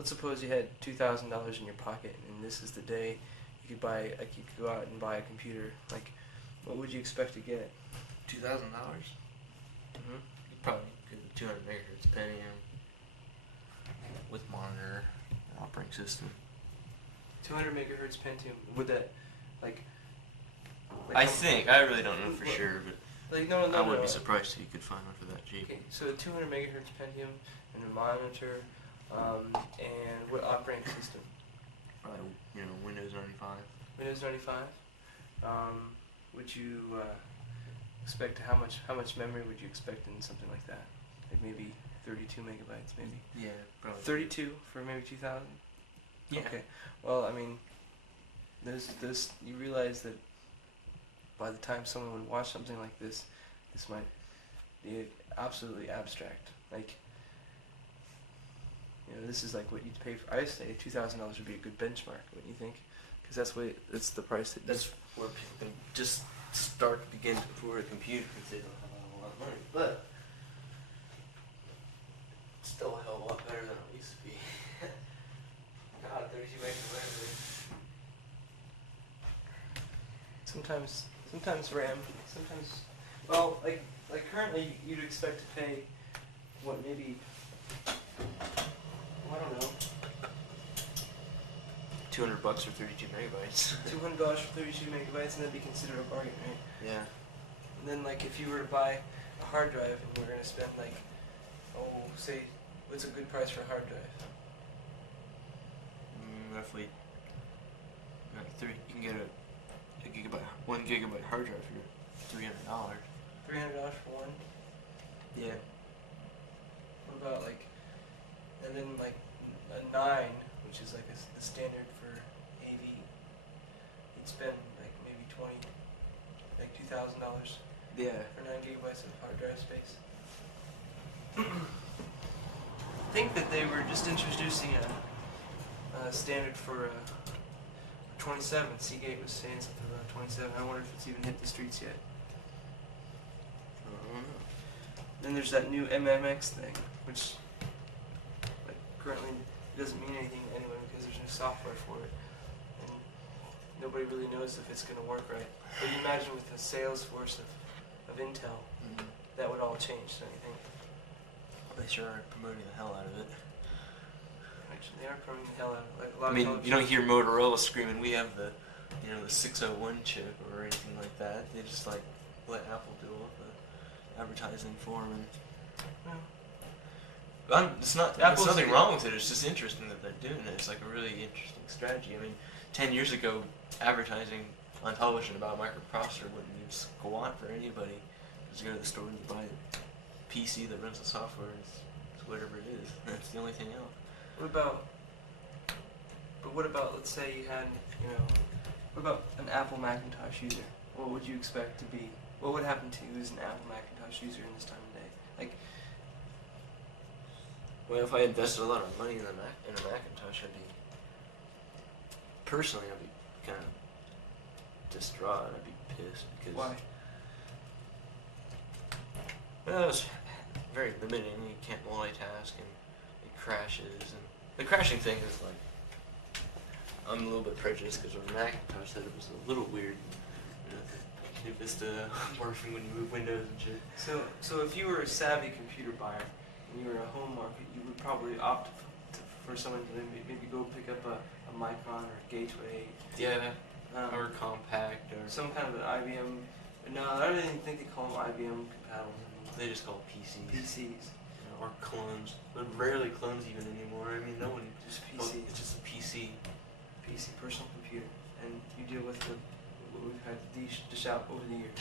let's suppose you had $2,000 in your pocket, and this is the day you could buy, like, you could go out and buy a computer. Like, what would you expect to get? $2,000. Mm-hmm. You'd probably get a 200 megahertz Pentium with monitor, and operating system. 200 megahertz Pentium. Would that, like I think I really don't know for sure, but like no, I wouldn't be surprised if you could find one for that cheap. Okay, so a 200 megahertz Pentium and a monitor, and what operating system? Probably, Windows 95. Windows 95. Would you expect how much memory would you expect in something like that? Like maybe 32 megabytes, maybe. Yeah, probably. 32 for maybe 2,000. Yeah. Okay. Well, I mean, there's you realize that by the time someone would watch something like this might be absolutely abstract. Like, this is like what you'd pay for. I say $2,000 would be a good benchmark. Wouldn't you think? Because that's the price. That's where people can just begin to afford a computer because they don't have a lot of money. But it's still a hell of a lot better than it used to be. God, 32 megabytes. Sometimes RAM. Sometimes. Well, like currently, you'd expect to pay what, maybe. I don't know. $200 for 32 megabytes. $200 for 32 megabytes, and that'd be considered a bargain, right? Yeah. And then, like, if you were to buy a hard drive, and we're gonna spend like, say, what's a good price for a hard drive? Roughly, you can get a 1 gigabyte hard drive for $300. $300 for one. Yeah. What about like, and then like a 9, which is like the standard for AV. You'd spend like maybe $2,000 Yeah. for 9 gigabytes of hard drive space. I think that they were just introducing a standard for 27. Seagate was saying something about 27. I wonder if it's even hit the streets yet. I don't know. Then there's that new MMX thing, which like currently doesn't mean anything to anyone because there's no software for it, and nobody really knows if it's going to work right. But you imagine with the sales force of Intel, that would all change, don't you think? They sure are promoting the hell out of it. Actually, they are promoting the hell out of it. Like, a lot I mean, of you don't hear Motorola screaming, "We have the 601 chip" or anything like that. They just like let Apple do all the advertising for them. There's nothing wrong with it. It's just interesting that they're doing it. It's like a really interesting strategy. I mean, 10 years ago, advertising on television about microprocessor wouldn't do squat for anybody. Just go to the store and buy a PC that runs the software. It's whatever it is. That's the only thing else. What about, let's say you had, what about an Apple Macintosh user? What would you expect to be? What would happen to you as an Apple Macintosh user in this time of day? Like, well, if I invested a lot of money in a Macintosh, I'd be kind of distraught. I'd be pissed because. Why? Well, it's very limiting. You can't multitask, and it crashes. And the crashing thing is like, I'm a little bit prejudiced because of Macintosh that it was a little weird. The Vista morphing when you move windows and shit. So if you were a savvy computer buyer and you were a home market, you would probably opt for someone to maybe go pick up a Micron or a Gateway. Yeah. Or Compact or some kind of an IBM. No, I don't even think they call them IBM compatible anymore. They just call them PCs. PCs. Or clones. But rarely clones even anymore. I mean, no one. Just PC. It's just a PC. PC, personal computer, and you deal with what we've had to dish out over the years.